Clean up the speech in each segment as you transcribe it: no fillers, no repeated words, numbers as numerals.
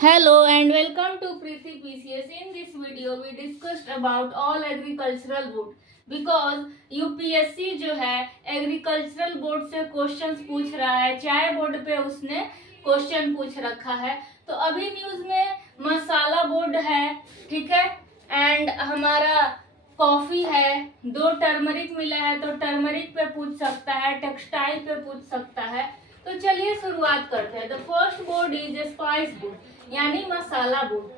Hello and welcome to Preeti PCS. In this video we discussed about all agricultural board because UPSC जो है agricultural board से questions पूछ रहा है, चाय बोर्ड पे उसने क्वेश्चन पूछ रखा है। तो अभी न्यूज में मसाला बोर्ड है, ठीक है, एंड हमारा कॉफी है, 2 टर्मरिक मिला है तो टर्मरिक पे पूछ सकता है, टेक्सटाइल पे पूछ सकता है। तो चलिए शुरुआत करते हैं। The first board is spice board यानी मसाला बोर्ड।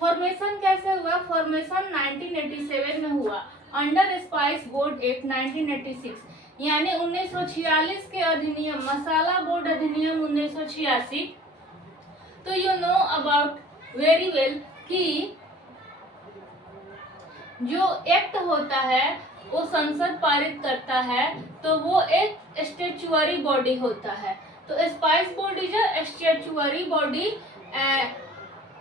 फॉर्मेशन कैसे हुआ? फॉर्मेशन 1987 में हुआ अंडर स्पाइस बोर्ड एक्ट 1986 यानी 1946 के अधिनियम, मसाला बोर्ड अधिनियम 1986। तो you know about very well कि जो एक्ट होता है वो संसद पारित करता है तो वो एक स्टेचुअरी बॉडी होता है। तो spice board is a statutory body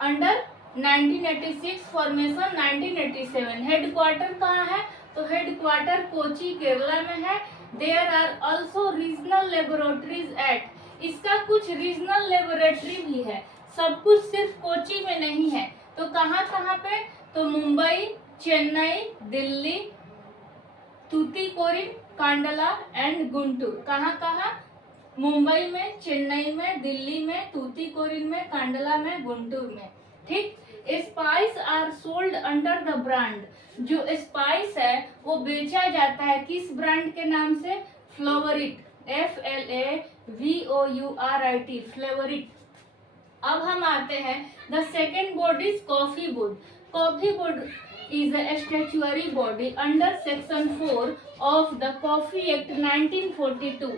under 1986, formation 1987। Headquarter कहाँ है? तो हेडक्वार्टर कोची केरला में है। There are also regional laboratories at, इसका कुछ रीजनल लेबोरेटरी भी है, सब कुछ सिर्फ कोची में नहीं है। तो कहाँ कहाँ पे? तो मुंबई, चेन्नई, दिल्ली, तूतीकोरिन, कांडला एंड गुंटूर। कहाँ कहाँ? मुंबई में, चेन्नई में, दिल्ली में, तूतीकोरिन में, कांडला में, गुंटूर में। ठीक। Spice are sold under the brand, जो स्पाइस है वो बेचा जाता है किस ब्रांड के नाम से? फ्लेवरिट, FLAVOURIT, फ्लेवरिट। अब हम आते हैं the second board is coffee board. Coffee board is a statutory body under section 4 of the Coffee Act 1942।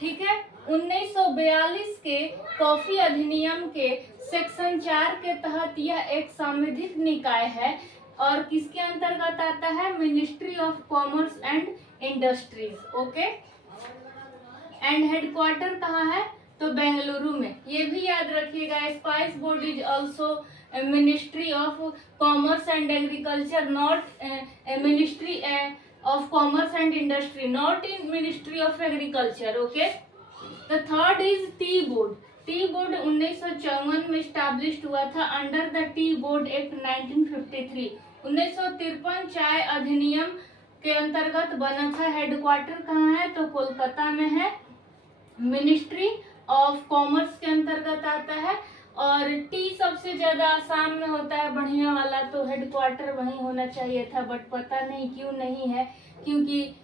ठीक है, 1942 के कॉफी अधिनियम के सेक्शन 4 के तहत यह एक संवैधानिक निकाय है और किसके अंतर्गत आता है? Ministry of commerce and industries. Okay, and headquarter कहाँ है? तो बेंगलुरु में। ये भी याद रखिएगा, spice board is also ministry of commerce and agriculture, not ministry of commerce and industry, not in ministry of agriculture. Okay. The third is tea board. Tea board 1954 में established हुआ था under the tea board act 1953। 1953 चाय अधिनियम के अंतर्गत बना था। Headquarter कहाँ है? तो कोलकाता में है। मिनिस्ट्री ऑफ कॉमर्स के अंतर्गत आता है और टी सबसे ज्यादा आसाम में होता है बढ़िया वाला, तो हेडक्वार्टर वहीं होना चाहिए था, बट पता नहीं क्यों नहीं है, क्योंकि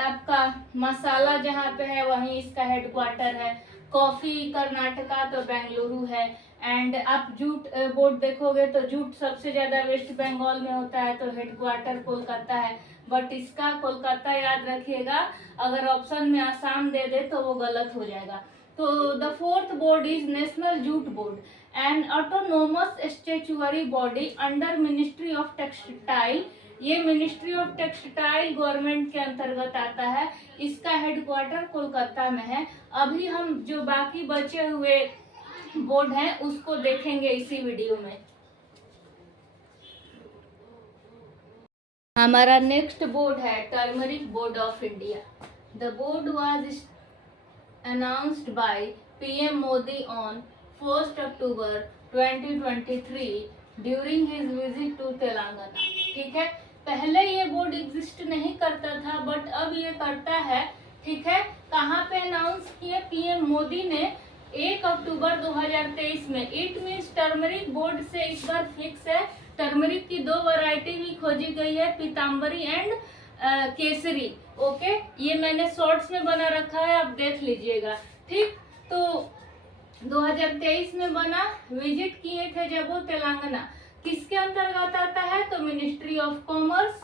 आपका मसाला जहाँ पे है वहीं इसका हेडक्वार्टर है। कॉफी कर्नाटका तो बेंगलुरु है। एंड आप जूट बोर्ड देखोगे तो जूट सबसे ज्यादा वेस्ट बंगाल में होता है, तो हेडक्वार्टर कोलकाता है, बट इसका कोलकाता याद रखिएगा। अगर ऑप्शन में आसाम दे दे तो वो गलत हो जाएगा। तो the fourth board is national jute board, N autonomous statutory body under ministry of textile. ये मिनिस्ट्री ऑफ टेक्सटाइल गवर्नमेंट के अंतर्गत आता है। इसका हेडक्वार्टर कोलकाता में है। अभी हम जो बाकी बचे हुए बोर्ड हैं उसको देखेंगे इसी वीडियो में। हमारा नेक्स्ट बोर्ड है turmeric board of India. The board was announced by PM Modi on 1st October 2023 during his visit to Telangana। ठीक है, पहले ये बोर्ड एग्जिस्ट नहीं करता था बट अब ये करता है। ठीक है, कहाँ पे अनाउंस किया? पीएम मोदी ने 1 अक्टूबर 2023 में। इट मीन्स टर्मरिक बोर्ड से इस बार फिक्स है। टर्मरिक की 2 वैरायटी भी खोजी गई है, पीताम्बरी एंड केसरी। ओके, ये मैंने शॉर्ट्स में बना रखा है, आप देख लीजिएगा। ठीक, तो 2023 में बना, विजिट किए थे जब वो तेलंगाना। किसके अंतर्गत आता है? तो मिनिस्ट्री ऑफ कॉमर्स।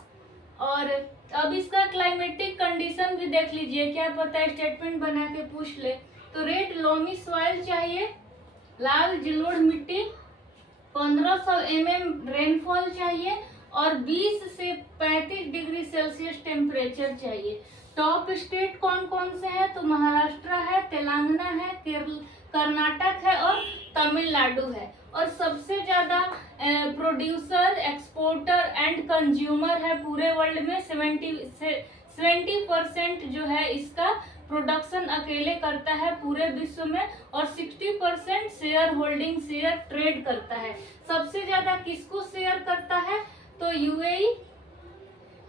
और अब इसका क्लाइमेटिक कंडीशन भी देख लीजिए, क्या पता है स्टेटमेंट बना के पूछ ले। तो रेड लोमी सॉइल चाहिए, लाल जलोढ़ मिट्टी, 1500 mm रेनफॉल चाहिए और 20 से 35 डिग्री सेल्सियस टेम्परेचर चाहिए। टॉप स्टेट कौन कौन से हैं? तो महाराष्ट्र है, तेलंगाना है, कर्नाटक है और तमिलनाडु है। और सबसे ज्यादा प्रोड्यूसर, एक्सपोर्टर एंड कंज्यूमर है पूरे वर्ल्ड में। 70% जो है इसका प्रोडक्शन अकेले करता है पूरे विश्व में और 60% शेयर होल्डिंग शेयर ट्रेड करता है। सबसे ज्यादा किसको शेयर करता है? तो यूएई,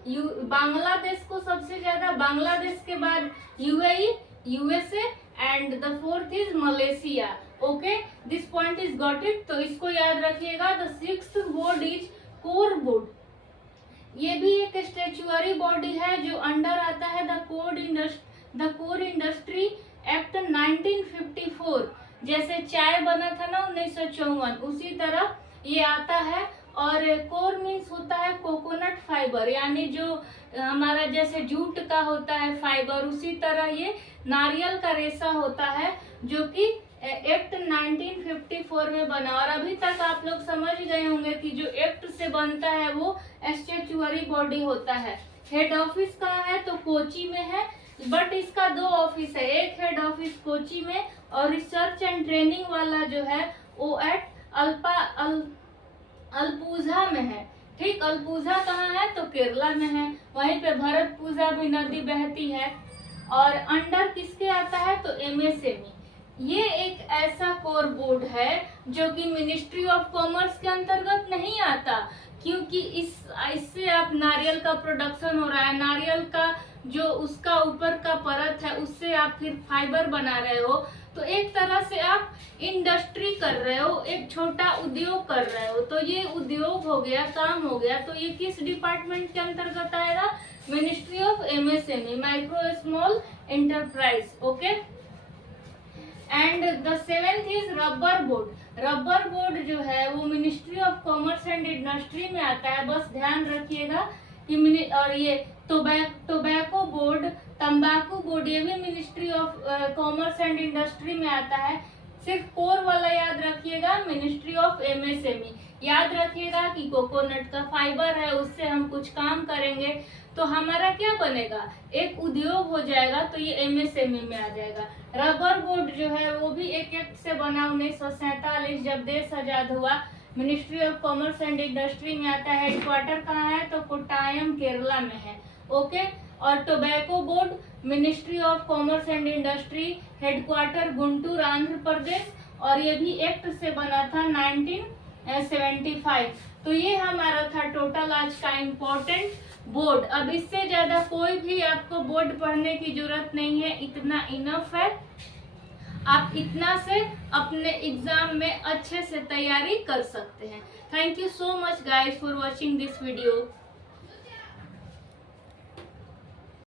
बांग्लादेश को सबसे ज्यादा, बांग्लादेश के बाद UAE, USA and the fourth is Malaysia. Okay, this point is got it. तो इसको याद रखिएगा। The sixth board is core board. ये भी एक स्टैच्यूअरी बॉडी है जो अंडर आता है द कोर इंडस्ट्री एक्ट 1954। जैसे चाय बना था ना 1954, उसी तरह ये आता है। और कोर मीन्स होता है कोकोनट फाइबर, यानी जो हमारा जैसे जूट का होता है फाइबर, उसी तरह ये नारियल का रेशा होता है जो कि एक्ट 1954 में बना। और अभी तक आप लोग समझ गए होंगे कि जो एक्ट से बनता है वो स्टैच्यूअरी बॉडी होता है। हेड ऑफिस कहाँ है? तो कोची में है, बट इसका 2 ऑफिस है। एक हेड ऑफिस कोची में और रिसर्च एंड ट्रेनिंग वाला जो है वो एट अल्पुझा में है। ठीक, अल्पुझा कहाँ है? तो केरला में है। वहीं पे भरतपुझा भी नदी बहती है। और अंडर किसके आता है? तो एमएसएमई। ये एक ऐसा कोर बोर्ड है जो कि मिनिस्ट्री ऑफ कॉमर्स के अंतर्गत नहीं आता, क्योंकि इससे आप नारियल का प्रोडक्शन हो रहा है, नारियल का जो उसका ऊपर का परत है उससे आप फिर फाइबर बना रहे हो, तो एक तरह से आप इंडस्ट्री कर रहे हो, एक छोटा उद्योग कर रहे हो। तो ये उद्योग हो गया, काम हो गया। तो ये किस डिपार्टमेंट के अंतर्गत आएगा? Ministry of MSME, micro small enterprise. Okay, and the seventh is rubber board. Rubber board जो है वो ministry of commerce and industry में आता है। बस ध्यान रखिएगा कि और ये टोबैको बोर्ड, तंबाकू बोर्ड, ये भी ministry of commerce and industry में आता है। सिर्फ कोर वाला याद रखिएगा, मिनिस्ट्री ऑफ एमएसएमई। याद रखिएगा कि कोकोनट का फाइबर है, उससे हम कुछ काम करेंगे तो हमारा क्या बनेगा? एक उद्योग हो जाएगा, तो ये एमएसएमई में आ जाएगा। रबर बोर्ड जो है वो भी एक एक्ट से बना 1947, जब देश आजाद हुआ। Ministry of commerce and industry में आता है। हेडक्वार्टर कहाँ है? तो कोट्टायम केरला में है। ओके, और tobacco board, ministry of commerce and industry, headquarter Guntur, Andhra Pradesh. और ये भी एक्ट से बना था 1975। तो ये हमारा था टोटल आज का इम्पोर्टेंट बोर्ड। अब इससे ज्यादा कोई भी आपको बोर्ड पढ़ने की जरूरत नहीं है, इतना इनफ है। आप इतना से अपने एग्जाम में अच्छे से तैयारी कर सकते हैं। Thank you so much guys for watching this video.